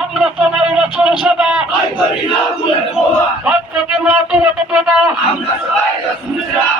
আমরা তোমার বছর সদা আমরা সবাই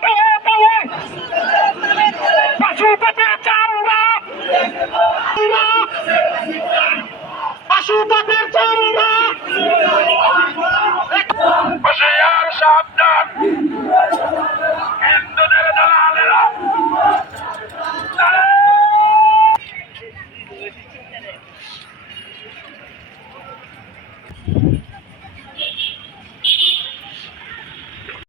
তাদের চামড়া। হুশিয়ার সাবধান